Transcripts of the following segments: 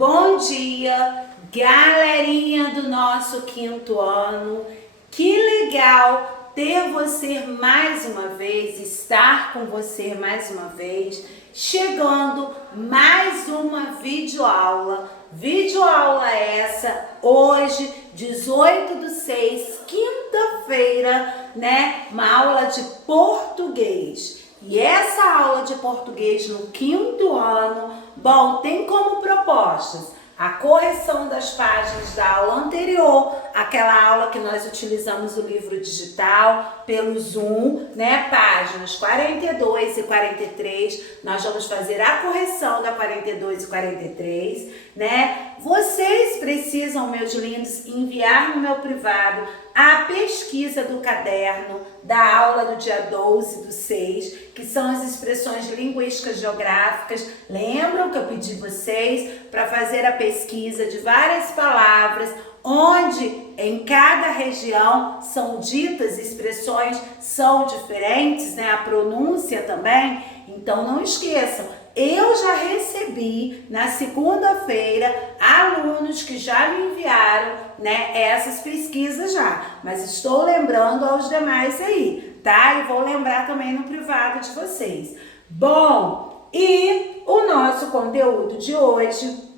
Bom dia, galerinha do nosso quinto ano. Que legal ter você mais uma vez, estar com você mais uma vez, chegando mais uma videoaula. Videoaula essa hoje, 18/6, quinta-feira, né? Uma aula de português. E essa aula de português no quinto ano, bom, tem como propostas a correção das páginas da aula anterior, aquela aula que nós utilizamos o livro digital pelo Zoom, né? Páginas 42 e 43, nós vamos fazer a correção da 42 e 43, né? Vocês precisam, meus lindos, enviar no meu privado a pesquisa do caderno da aula do dia 12/6, que são as expressões linguísticas geográficas. Lembram que eu pedi vocês para fazer a pesquisa de várias palavras, onde em cada região são ditas expressões, são diferentes, né? A pronúncia também. Então não esqueçam, eu já recebi na segunda-feira alunos que já me enviaram, né, essas pesquisas já, mas estou lembrando aos demais aí, tá? E vou lembrar também no privado de vocês. Bom, e o nosso conteúdo de hoje,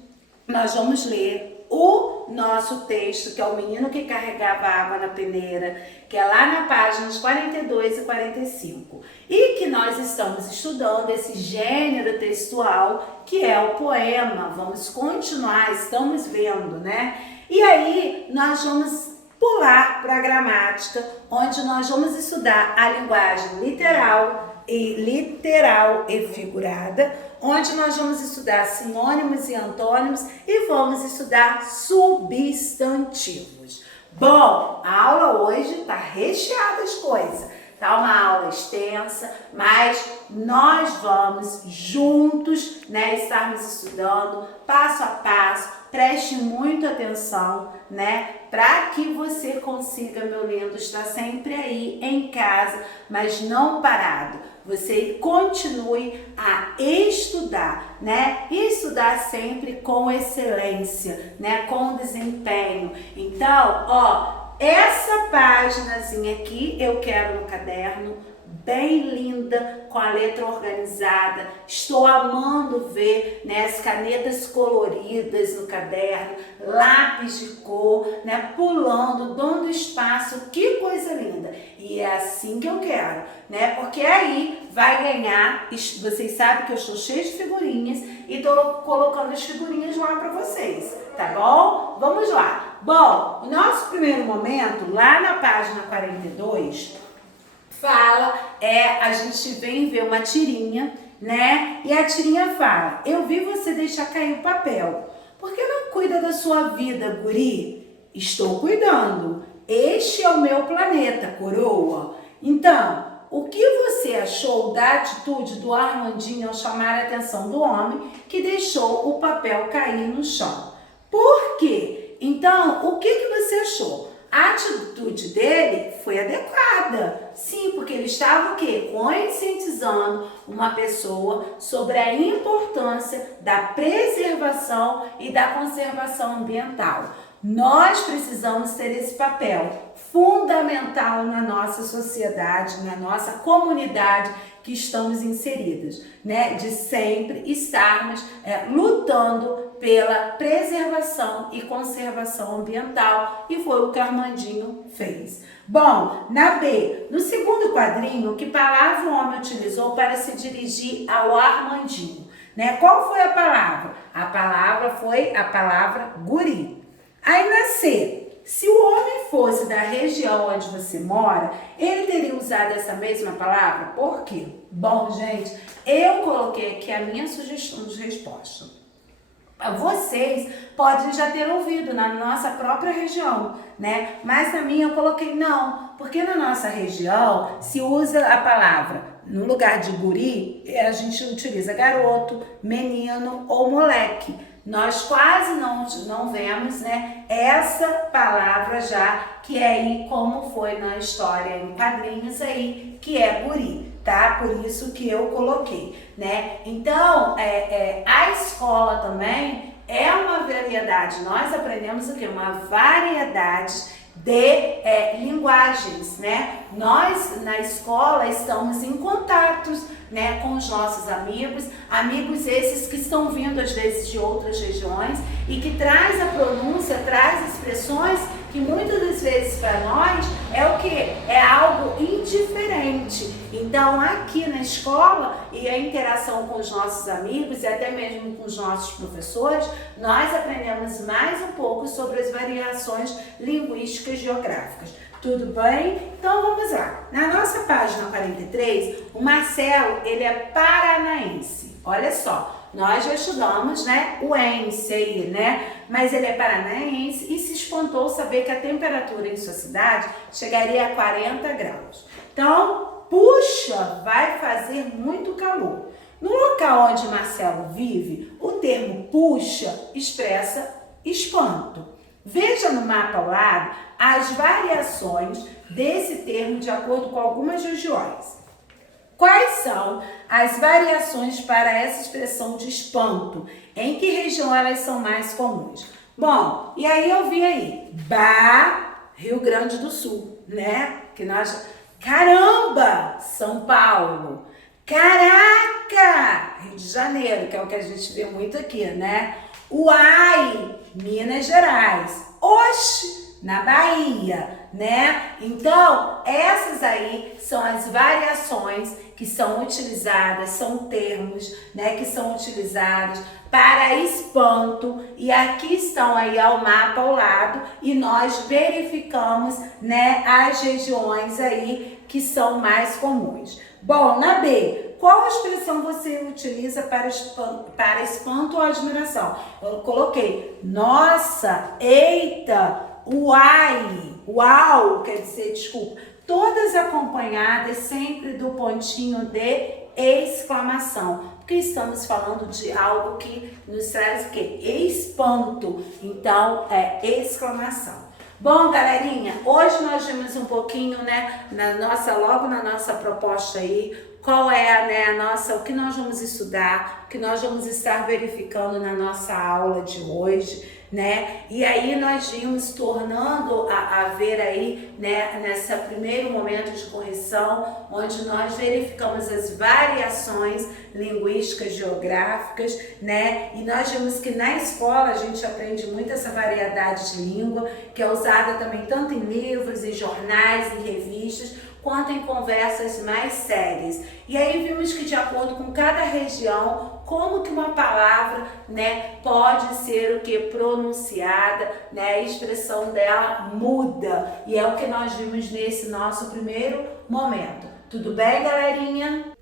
nós vamos ler o nosso texto, que é o menino que carregava água na peneira, que é lá na páginas 42 e 45. E que nós estamos estudando esse gênero textual, que é o poema. Vamos continuar, estamos vendo, né? E aí, nós vamos pular para a gramática, onde nós vamos estudar a linguagem literal e figurada, onde nós vamos estudar sinônimos e antônimos e vamos estudar substantivos. Bom, a aula hoje está recheada de coisa. Tá uma aula extensa, mas nós vamos juntos, né, estarmos estudando passo a passo. Preste muita atenção, né, para que você consiga, meu lindo, estar sempre aí em casa, mas não parado. Você continue a estudar, né? E estudar sempre com excelência, né? Com desempenho. Então, ó, essa paginazinha aqui eu quero no caderno, bem linda, com a letra organizada. Estou amando ver, né, as canetas coloridas no caderno, lápis de cor, né, pulando, dando espaço. Que coisa linda! E é assim que eu quero, né? Porque aí vai ganhar. Vocês sabem que eu estou cheia de figurinhas e estou colocando as figurinhas lá para vocês, tá bom? Vamos lá. Bom, o nosso primeiro momento, lá na página 42, fala, a gente vem ver uma tirinha, né? E a tirinha fala: eu vi você deixar cair o papel. Por que não cuida da sua vida, guri? Estou cuidando. Este é o meu planeta, coroa. Então, o que você achou da atitude do Armandinho ao chamar a atenção do homem que deixou o papel cair no chão? Por quê? Então, o que você achou? A atitude dele foi adequada. Sim, porque ele estava o quê? Conscientizando uma pessoa sobre a importância da preservação e da conservação ambiental. Nós precisamos ter esse papel fundamental na nossa sociedade, na nossa comunidade que estamos inseridas, né? De sempre estarmos lutando pela preservação e conservação ambiental, e foi o que Armandinho fez. Bom, na B, no segundo quadrinho, que palavra o homem utilizou para se dirigir ao Armandinho, né? Qual foi a palavra? A palavra foi a palavra guri. Aí na C, se o homem fosse da região onde você mora, ele teria usado essa mesma palavra? Por quê? Bom, gente, eu coloquei aqui a minha sugestão de resposta. Vocês podem já ter ouvido na nossa própria região, né? Mas na minha eu coloquei não, porque na nossa região se usa a palavra, no lugar de guri, a gente utiliza garoto, menino ou moleque. Nós quase não vemos, né, essa palavra já, que é aí como foi na história em quadrinhos aí, que é guri, tá? Por isso que eu coloquei, né? Então, a escola também é uma variedade. Nós aprendemos o quê? Uma variedade de linguagens, né? Nós na escola estamos em contatos, né, com os nossos amigos esses que estão vindo às vezes de outras regiões e que traz a pronúncia, traz expressões que muitas das vezes para nós é o que? É algo indiferente. Então aqui na escola e a interação com os nossos amigos e até mesmo com os nossos professores, nós aprendemos mais um pouco sobre as variações linguísticas geográficas. Tudo bem? Então vamos lá. Na nossa página 43, o Marcelo, ele é paranaense. Olha só, nós já estudamos, né, o ense aí, né? Mas ele é paranaense e se espantou saber que a temperatura em sua cidade chegaria a 40 graus. Então, puxa, vai fazer muito calor. No local onde Marcelo vive, o termo puxa expressa espanto. Veja no mapa ao lado as variações desse termo de acordo com algumas regiões. Quais são as variações para essa expressão de espanto? Em que região elas são mais comuns? Bom, e aí eu vi aí, Rio Grande do Sul, né? Que nós... Caramba, São Paulo. Caraca, Rio de Janeiro, que é o que a gente vê muito aqui, né? Uai, Minas Gerais. Oxe, na Bahia, né? Então, essas aí são as variações que são utilizadas, são termos, né, que são utilizados para espanto, e aqui estão aí ao mapa ao lado e nós verificamos, né, as regiões aí que são mais comuns. Bom, na B, qual expressão você utiliza para espanto ou admiração? Eu coloquei, nossa, eita, uai, uau, quer dizer, desculpa, todas acompanhadas sempre do pontinho de exclamação, porque estamos falando de algo que nos traz o quê? Espanto, então é exclamação. Bom, galerinha, hoje nós vimos um pouquinho, né, logo na nossa proposta aí, qual é, né, o que nós vamos estudar, o que nós vamos estar verificando na nossa aula de hoje, né? E aí nós vimos tornando a ver aí, né, nesse primeiro momento de correção, onde nós verificamos as variações linguísticas geográficas, né? E nós vimos que na escola a gente aprende muito essa variedade de língua, que é usada também tanto em livros, em jornais, em revistas, quanto em conversas mais sérias. E aí vimos que de acordo com cada região, como que uma palavra, né, pode ser o que pronunciada, né, a expressão dela muda. E é o que nós vimos nesse nosso primeiro momento. Tudo bem, galerinha?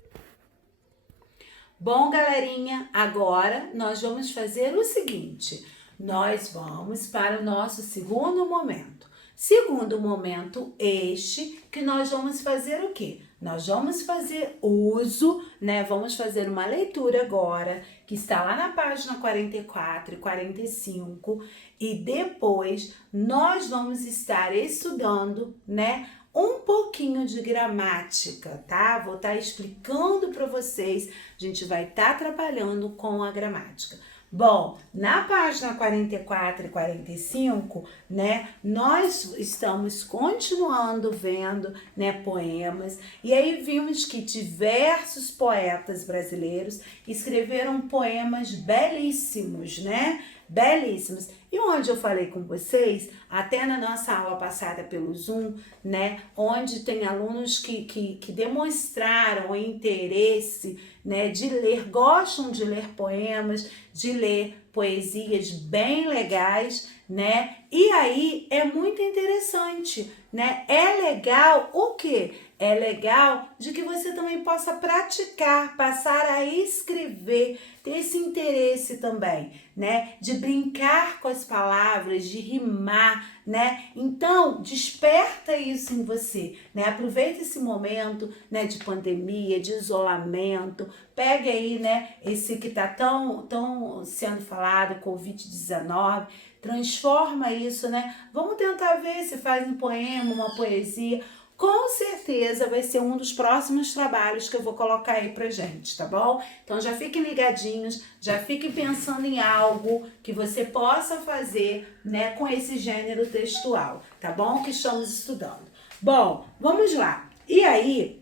Bom, galerinha, agora nós vamos fazer o seguinte. Nós vamos para o nosso segundo momento. Segundo momento este, que nós vamos fazer o quê? Nós vamos fazer uso, né? Vamos fazer uma leitura agora, que está lá na página 44 e 45, e depois nós vamos estar estudando, né, um pouquinho de gramática, tá? Vou estar explicando para vocês, a gente vai estar trabalhando com a gramática. Bom, na página 44 e 45, né, nós estamos continuando vendo, né, poemas, e aí vimos que diversos poetas brasileiros escreveram poemas belíssimos, né? Belíssimos. E onde eu falei com vocês, até na nossa aula passada pelo Zoom, né, onde tem alunos que demonstraram o interesse, né, de ler, gostam de ler poemas, de ler poesias bem legais, né? E aí é muito interessante, né? É legal o quê? É legal de que você também possa praticar, passar a escrever, ter esse interesse também, né? De brincar com as palavras, de rimar, né? Então, desperta isso em você, né? Aproveita esse momento, né, de pandemia, de isolamento. Pega aí, né, esse que tá tão sendo falado, Covid-19, transforma isso, né? Vamos tentar ver se faz um poema, uma poesia. com certeza vai ser um dos próximos trabalhos que eu vou colocar aí pra gente, tá bom? Então já fiquem ligadinhos, já fiquem pensando em algo que você possa fazer, né, com esse gênero textual, tá bom? Que estamos estudando. Bom, vamos lá. E aí,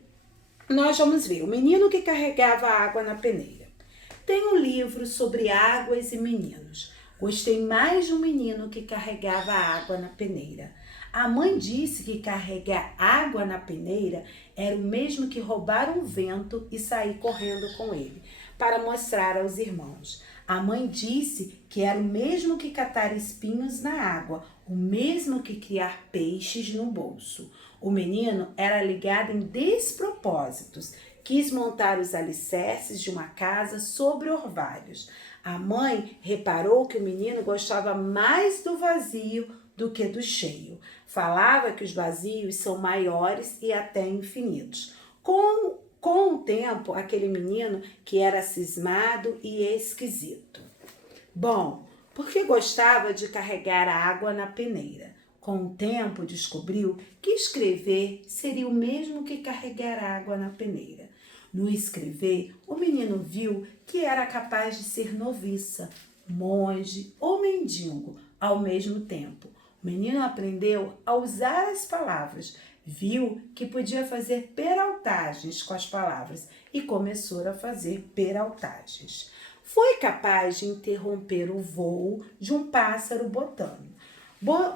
nós vamos ver o menino que carregava água na peneira. Tem um livro sobre águas e meninos. Gostei mais do menino que carregava água na peneira. A mãe disse que carregar água na peneira era o mesmo que roubar um vento e sair correndo com ele, para mostrar aos irmãos. A mãe disse que era o mesmo que catar espinhos na água, o mesmo que criar peixes no bolso. O menino era ligado em despropósitos, quis montar os alicerces de uma casa sobre orvalhos. A mãe reparou que o menino gostava mais do vazio do que do cheio. Falava que os vazios são maiores e até infinitos. Com o tempo, aquele menino que era cismado e esquisito. Bom, porque gostava de carregar a água na peneira. Com o tempo, descobriu que escrever seria o mesmo que carregar água na peneira. No escrever, o menino viu que era capaz de ser noviça, monge ou mendigo ao mesmo tempo. O menino aprendeu a usar as palavras, viu que podia fazer peraltagens com as palavras e começou a fazer peraltagens. Foi capaz de interromper o voo de um pássaro botando.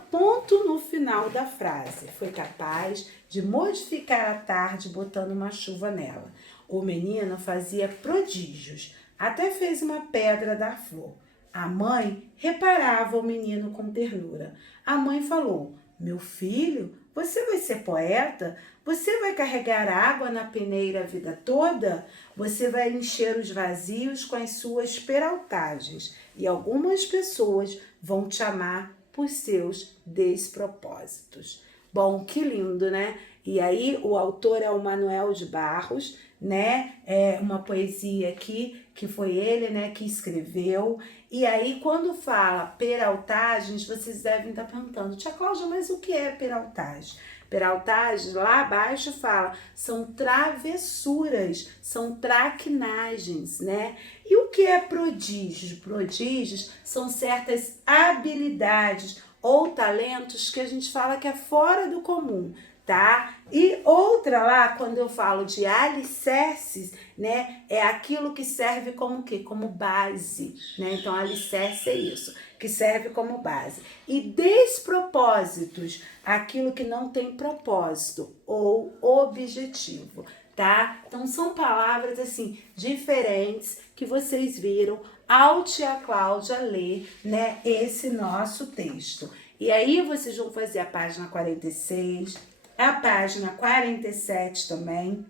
Ponto no final da frase. Foi capaz de modificar a tarde botando uma chuva nela. O menino fazia prodígios, até fez uma pedra da flor. A mãe reparava o menino com ternura. A mãe falou: meu filho, você vai ser poeta? Você vai carregar água na peneira a vida toda? Você vai encher os vazios com as suas peraltagens e algumas pessoas vão te amar por seus despropósitos. Bom, que lindo, né? E aí o autor é o Manuel de Barros, né? É uma poesia aqui que foi ele, né, que escreveu. E aí quando fala peraltagens, vocês devem estar perguntando: tia Cláudia, mas o que é peraltagem? Peraltagem, lá abaixo fala, são travessuras, são traquinagens, né? E o que é prodígios? Prodígios são certas habilidades ou talentos que a gente fala que é fora do comum, tá? E outra lá, quando eu falo de alicerces, né, é aquilo que serve como o quê? Como base, né? Então, alicerce é isso, que serve como base. E despropósitos, aquilo que não tem propósito ou objetivo, tá? Então, são palavras, assim, diferentes que vocês viram ao tia Cláudia ler, né, esse nosso texto. E aí, vocês vão fazer a página 46, a página 47 também.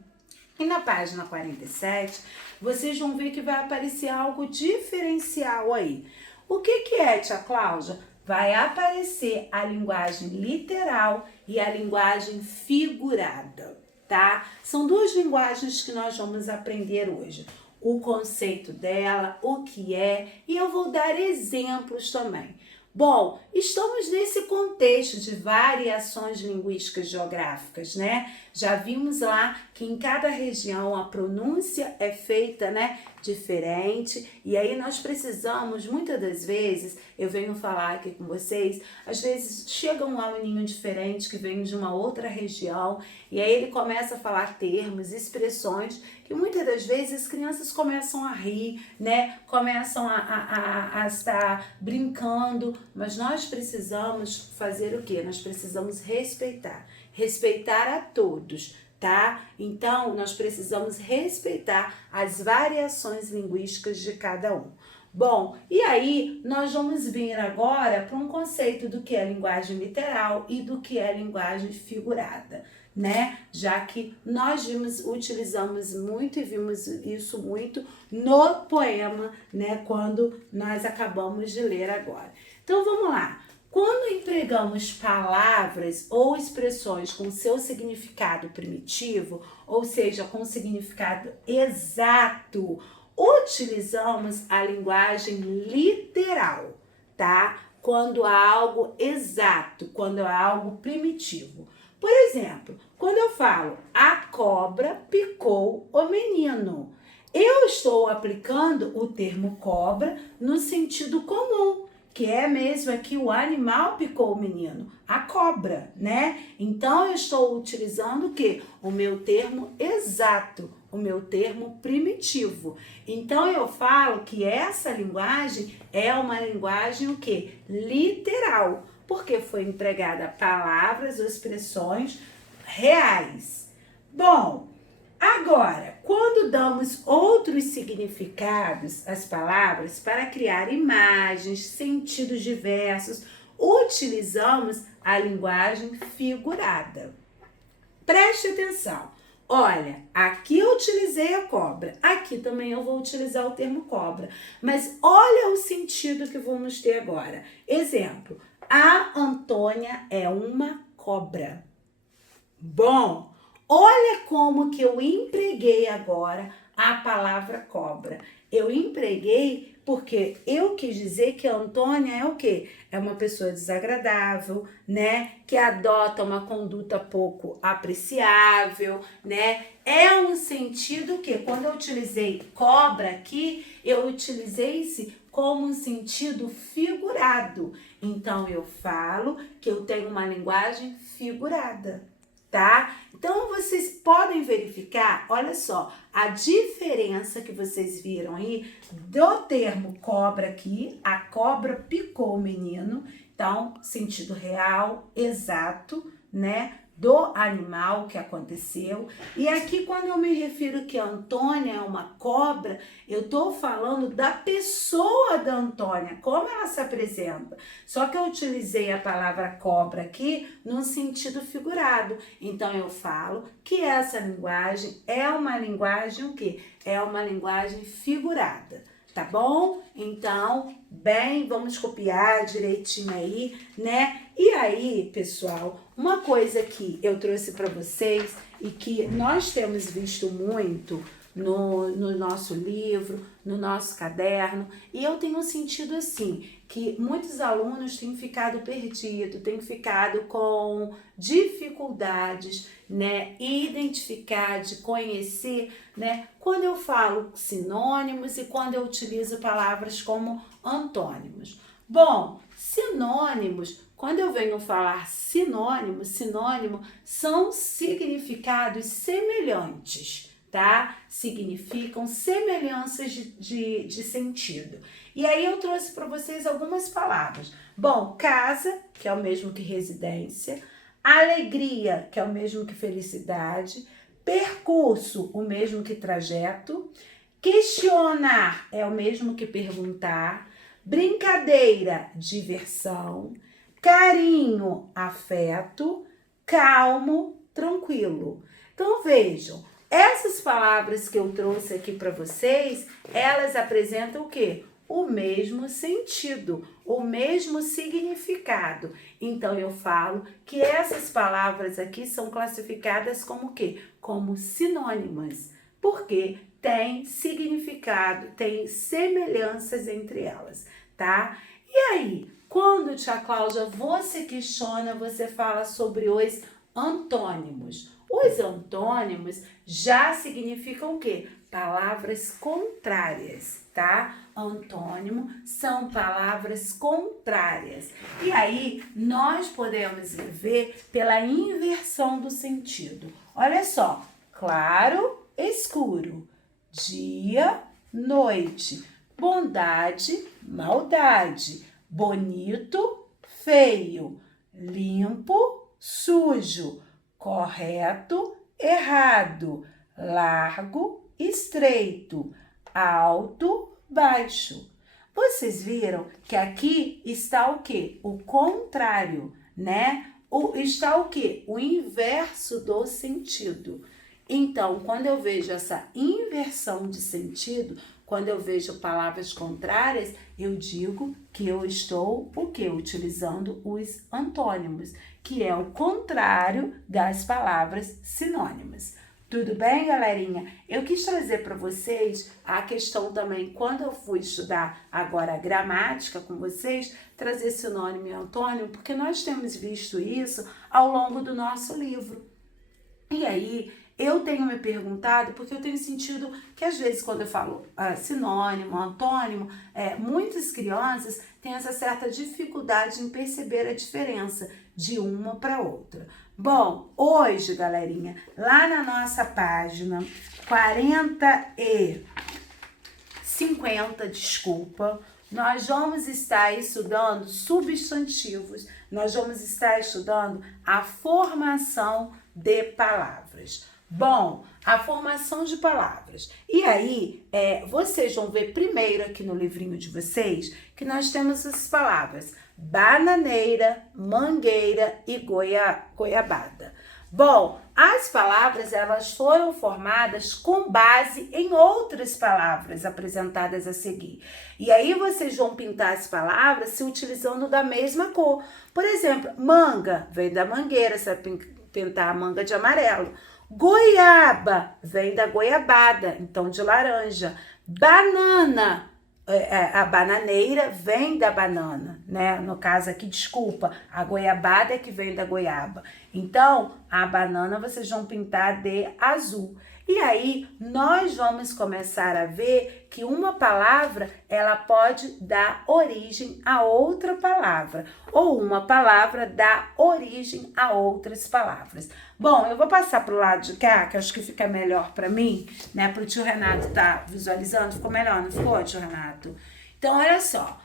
E na página 47, vocês vão ver que vai aparecer algo diferencial aí. O que é, tia Cláudia? Vai aparecer a linguagem literal e a linguagem figurada, tá? São duas linguagens que nós vamos aprender hoje. O conceito dela, o que é, e eu vou dar exemplos também. Bom, estamos nesse contexto de variações linguísticas geográficas, né? Já vimos lá que em cada região a pronúncia é feita, né, diferente, e aí nós precisamos, muitas das vezes, eu venho falar aqui com vocês, às vezes chega um aluninho diferente que vem de uma outra região, e aí ele começa a falar termos, expressões, que muitas das vezes as crianças começam a rir, né, começam a estar brincando, mas nós precisamos fazer o quê? Nós precisamos respeitar a todos, tá? Então, nós precisamos respeitar as variações linguísticas de cada um. Bom, e aí nós vamos vir agora para um conceito do que é linguagem literal e do que é linguagem figurada, né? Já que nós utilizamos muito e vimos isso muito no poema, né? Quando nós acabamos de ler agora. Então, vamos lá. Quando empregamos palavras ou expressões com seu significado primitivo, ou seja, com significado exato, utilizamos a linguagem literal, tá? Quando há algo exato, quando há algo primitivo. Por exemplo, quando eu falo a cobra picou o menino, eu estou aplicando o termo cobra no sentido comum, que é mesmo aqui o animal picou o menino, a cobra, né? Então eu estou utilizando o quê? O meu termo exato, o meu termo primitivo. Então eu falo que essa linguagem é uma linguagem o quê? Literal, porque foi empregada palavras ou expressões reais. Bom, agora, quando damos outros significados às palavras para criar imagens, sentidos diversos, utilizamos a linguagem figurada. Preste atenção. Olha, aqui eu utilizei a cobra, aqui também eu vou utilizar o termo cobra, mas olha o sentido que vamos ter agora. Exemplo, a Antônia é uma cobra. Bom, olha como que eu empreguei agora a palavra cobra. Eu empreguei porque eu quis dizer que a Antônia é o quê? É uma pessoa desagradável, né? Que adota uma conduta pouco apreciável, né? É um sentido que, quando eu utilizei cobra aqui, eu utilizei-se como um sentido figurado. Então, eu falo que eu tenho uma linguagem figurada, tá? Então, vocês podem verificar, olha só, a diferença que vocês viram aí do termo cobra aqui, a cobra picou o menino, então, sentido real, exato, né? Do animal que aconteceu. E aqui, quando eu me refiro que a Antônia é uma cobra, eu estou falando da pessoa da Antônia, como ela se apresenta. Só que eu utilizei a palavra cobra aqui num sentido figurado. Então, eu falo que essa linguagem é uma linguagem o quê? É uma linguagem figurada. Tá bom? Então, bem, vamos copiar direitinho aí, né? E aí, pessoal, uma coisa que eu trouxe para vocês e que nós temos visto muito no nosso livro, no nosso caderno, e eu tenho sentido assim, que muitos alunos têm ficado perdidos, têm ficado com dificuldades, né, identificar, de conhecer, né, quando eu falo sinônimos e quando eu utilizo palavras como antônimos. Bom, sinônimos, quando eu venho falar sinônimo são significados semelhantes, tá? Significam semelhanças de sentido. E aí eu trouxe para vocês algumas palavras. Bom, casa, que é o mesmo que residência, alegria, que é o mesmo que felicidade, percurso, o mesmo que trajeto, questionar é o mesmo que perguntar, brincadeira, diversão, carinho, afeto, calmo, tranquilo. Então vejam, essas palavras que eu trouxe aqui para vocês, elas apresentam o quê? O mesmo sentido, o mesmo significado. Então, eu falo que essas palavras aqui são classificadas como o quê? Como sinônimas, porque tem significado, tem semelhanças entre elas, tá? E aí, quando, tia Cláudia, você questiona, você fala sobre os antônimos. Os antônimos já significam o quê? Palavras contrárias, tá? Antônimo são palavras contrárias. E aí, nós podemos ver pela inversão do sentido. Olha só, claro, escuro, dia, noite, bondade, maldade, bonito, feio, limpo, sujo, correto, errado, largo, estreito, alto, baixo. Vocês viram que aqui está o quê? O contrário, né? Está o quê? O inverso do sentido. Então, quando eu vejo essa inversão de sentido, quando eu vejo palavras contrárias, eu digo que eu estou o quê? Utilizando os antônimos, que é o contrário das palavras sinônimas. Tudo bem, galerinha? Eu quis trazer para vocês a questão também, quando eu fui estudar agora a gramática com vocês, trazer sinônimo e antônimo, porque nós temos visto isso ao longo do nosso livro. E aí, eu tenho me perguntado, porque eu tenho sentido que às vezes quando eu falo sinônimo, antônimo, muitas crianças têm essa certa dificuldade em perceber a diferença de uma para outra. Bom, hoje, galerinha, lá na nossa página 50, desculpa, nós vamos estar estudando substantivos, nós vamos estar estudando a formação de palavras. Bom, a formação de palavras. E aí, vocês vão ver primeiro aqui no livrinho de vocês que nós temos as palavras bananeira, mangueira e goiabada. Bom, as palavras elas foram formadas com base em outras palavras apresentadas a seguir. E aí vocês vão pintar as palavras se utilizando da mesma cor. Por exemplo, manga vem da mangueira, você vai pintar a manga de amarelo. Goiaba vem da goiabada, então de laranja. Banana, a bananeira vem da banana, né? No caso aqui, desculpa, a goiabada é que vem da goiaba. Então, a banana vocês vão pintar de azul. E aí, nós vamos começar a ver que uma palavra, ela pode dar origem a outra palavra, ou uma palavra dá origem a outras palavras. Bom, eu vou passar para o lado de cá, que acho que fica melhor para mim, né? Para o tio Renato estar visualizando, ficou melhor, não ficou, tio Renato? Então, olha só,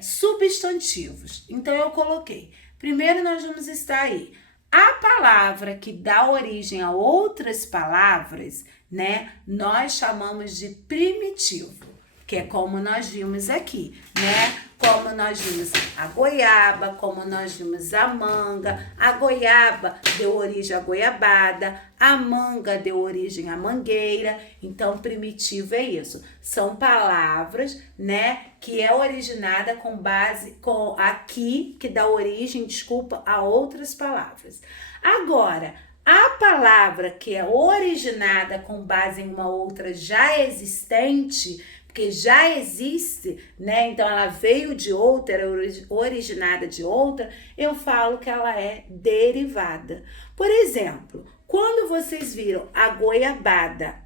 substantivos. Então, eu coloquei. Primeiro, nós vamos estar aí. A palavra que dá origem a outras palavras, né, nós chamamos de primitivo, que é como nós vimos aqui, né? Como nós vimos a goiaba, como nós vimos a manga. A goiaba deu origem à goiabada, a manga deu origem à mangueira. Então, primitivo é isso. São palavras, né, que é originada com base aqui, que dá origem, a outras palavras. Agora, a palavra que é originada com base em uma outra já existente, porque já existe, né? Então ela veio de outra, era originada de outra, eu falo que ela é derivada. Por exemplo, quando vocês viram a goiabada,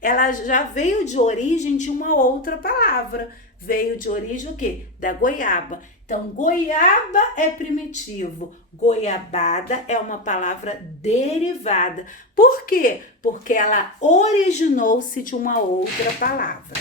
ela já veio de origem de uma outra palavra. Veio de origem o quê? Da goiaba. Então, goiaba é primitivo, goiabada é uma palavra derivada. Por quê? Porque ela originou-se de uma outra palavra.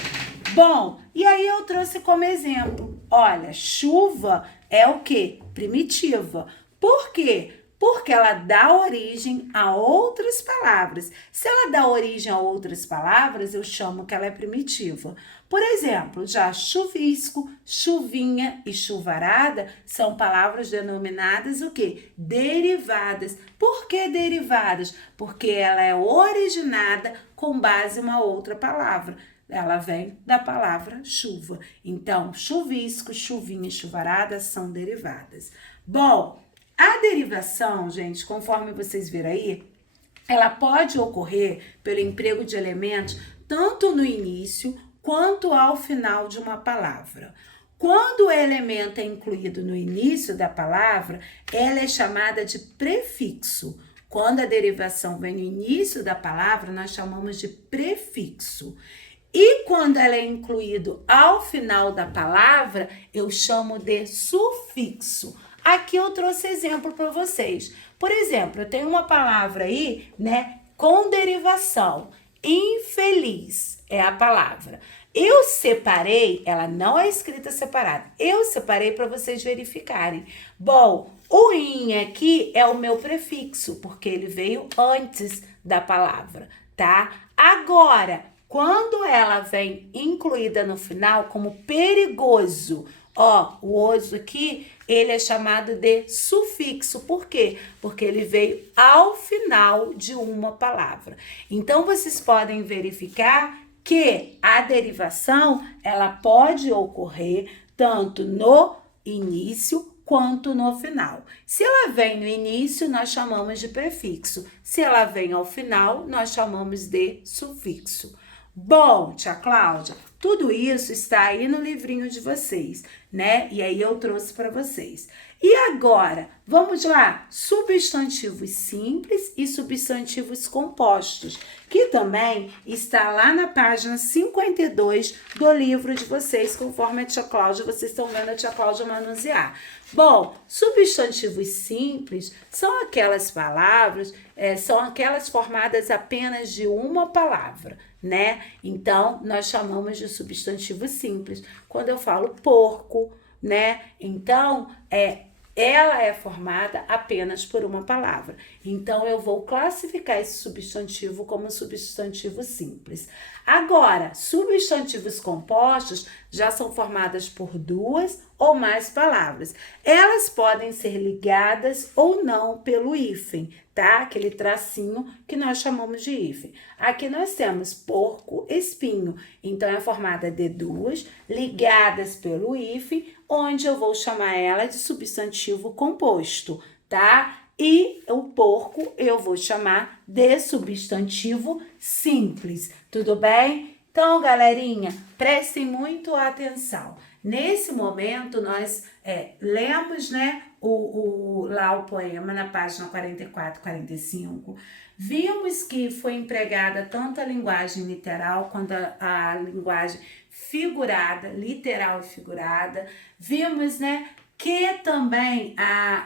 Bom, e aí eu trouxe como exemplo, olha, chuva é o quê? Primitiva. Por quê? Porque ela dá origem a outras palavras. Se ela dá origem a outras palavras, eu chamo que ela é primitiva. Por exemplo, já chuvisco, chuvinha e chuvarada são palavras denominadas o quê? Derivadas. Por que derivadas? Porque ela é originada com base em uma outra palavra. Ela vem da palavra chuva. Então, chuvisco, chuvinha e chuvarada são derivadas. Bom, a derivação, gente, conforme vocês viram aí, ela pode ocorrer pelo emprego de elementos tanto no início quanto ao final de uma palavra. Quando o elemento é incluído no início da palavra, ela é chamada de prefixo. Quando a derivação vem no início da palavra, nós chamamos de prefixo. E quando ela é incluído ao final da palavra, eu chamo de sufixo. Aqui eu trouxe exemplo para vocês. Por exemplo, eu tenho uma palavra aí, né, com derivação. Infeliz é a palavra. Eu separei, ela não é escrita separada. Eu separei para vocês verificarem. Bom, o in aqui é o meu prefixo, porque ele veio antes da palavra, tá? Agora, quando ela vem incluída no final como perigoso, ó, o oso aqui, ele é chamado de sufixo. Por quê? Porque ele veio ao final de uma palavra. Então, vocês podem verificar que a derivação, ela pode ocorrer tanto no início quanto no final. Se ela vem no início, nós chamamos de prefixo. Se ela vem ao final, nós chamamos de sufixo. Bom, tia Cláudia, tudo isso está aí no livrinho de vocês, né? E aí eu trouxe para vocês. E agora, vamos lá, substantivos simples e substantivos compostos, que também está lá na página 52 do livro de vocês, conforme a tia Cláudia, vocês estão vendo a tia Cláudia manusear. Bom, substantivos simples são aquelas palavras, são aquelas formadas apenas de uma palavra, né? Então, nós chamamos de substantivo simples. Quando eu falo porco, né? Então, ela é formada apenas por uma palavra. Então, eu vou classificar esse substantivo como substantivo simples. Agora, substantivos compostos já são formadas por duas ou mais palavras. Elas podem ser ligadas ou não pelo hífen, tá? Aquele tracinho que nós chamamos de hífen. Aqui nós temos porco, espinho. Então, é formada de duas ligadas pelo hífen, onde eu vou chamar ela de substantivo composto, tá? E o porco eu vou chamar de substantivo simples, tudo bem? Então, galerinha, prestem muito atenção. Nesse momento, nós lemos, né, lá o poema na página 44 e 45. Vimos que foi empregada tanto a linguagem literal quanto a linguagem figurada, literal e figurada. Vimos, né, que também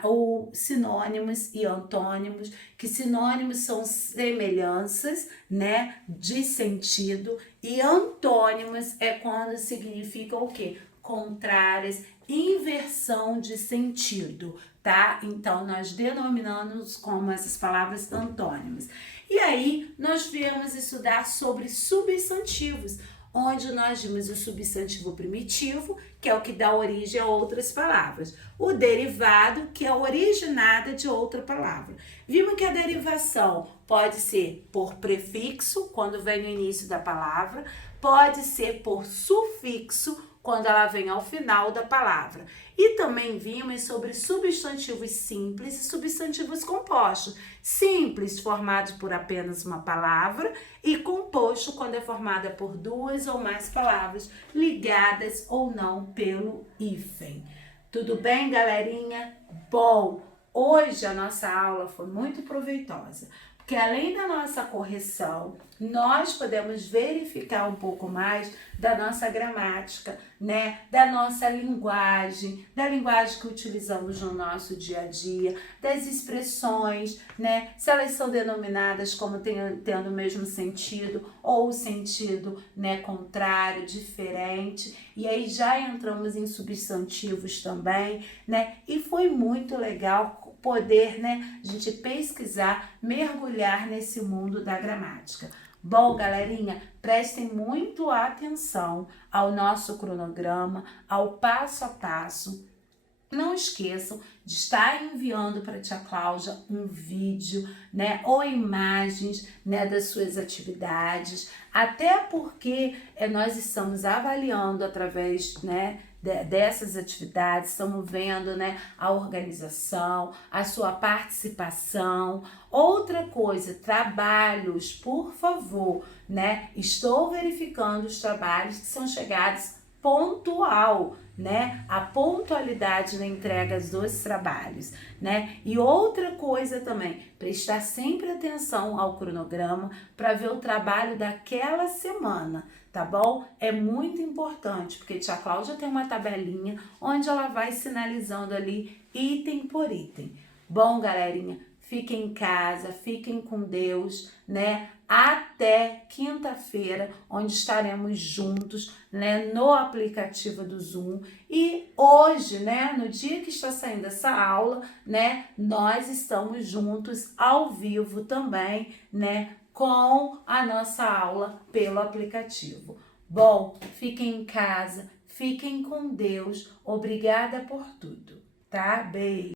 os sinônimos e antônimos, que sinônimos são semelhanças, né, de sentido, e antônimos é quando significa o quê? Contrárias, inversão de sentido, tá? Então, nós denominamos como essas palavras antônimos. E aí, nós viemos estudar sobre substantivos, onde nós vimos o substantivo primitivo, que é o que dá origem a outras palavras. O derivado, que é originada de outra palavra. Vimos que a derivação pode ser por prefixo, quando vem no início da palavra, pode ser por sufixo, quando ela vem ao final da palavra. E também vimos sobre substantivos simples e substantivos compostos. Simples, formado por apenas uma palavra, e composto, quando é formada por duas ou mais palavras, ligadas ou não pelo hífen. Tudo bem, galerinha? Bom, hoje a nossa aula foi muito proveitosa, porque além da nossa correção, nós podemos verificar um pouco mais da nossa gramática, né? Da nossa linguagem, da linguagem que utilizamos no nosso dia a dia, das expressões, né? Se elas são denominadas como tendo o mesmo sentido ou o sentido, né, contrário, diferente. E aí já entramos em substantivos também, né? E foi muito legal poder, né, a gente pesquisar, mergulhar nesse mundo da gramática. Bom, galerinha, prestem muito atenção ao nosso cronograma, ao passo a passo. Não esqueçam de estar enviando para a tia Cláudia um vídeo, né, ou imagens, né, das suas atividades, até porque nós estamos avaliando através, né, dessas atividades, estamos vendo, né, a organização, a sua participação. Outra coisa, trabalhos, por favor, né, estou verificando os trabalhos que são chegados pontual, né? A pontualidade na entrega dos trabalhos, né? E outra coisa também, prestar sempre atenção ao cronograma para ver o trabalho daquela semana, tá bom? É muito importante, porque tia Cláudia tem uma tabelinha onde ela vai sinalizando ali item por item. Bom, galerinha, fiquem em casa, fiquem com Deus, né? Até quinta-feira, onde estaremos juntos, né, no aplicativo do Zoom. E hoje, né, no dia que está saindo essa aula, né, nós estamos juntos ao vivo também, né, com a nossa aula pelo aplicativo. Bom, fiquem em casa, fiquem com Deus. Obrigada por tudo, tá? Beijo.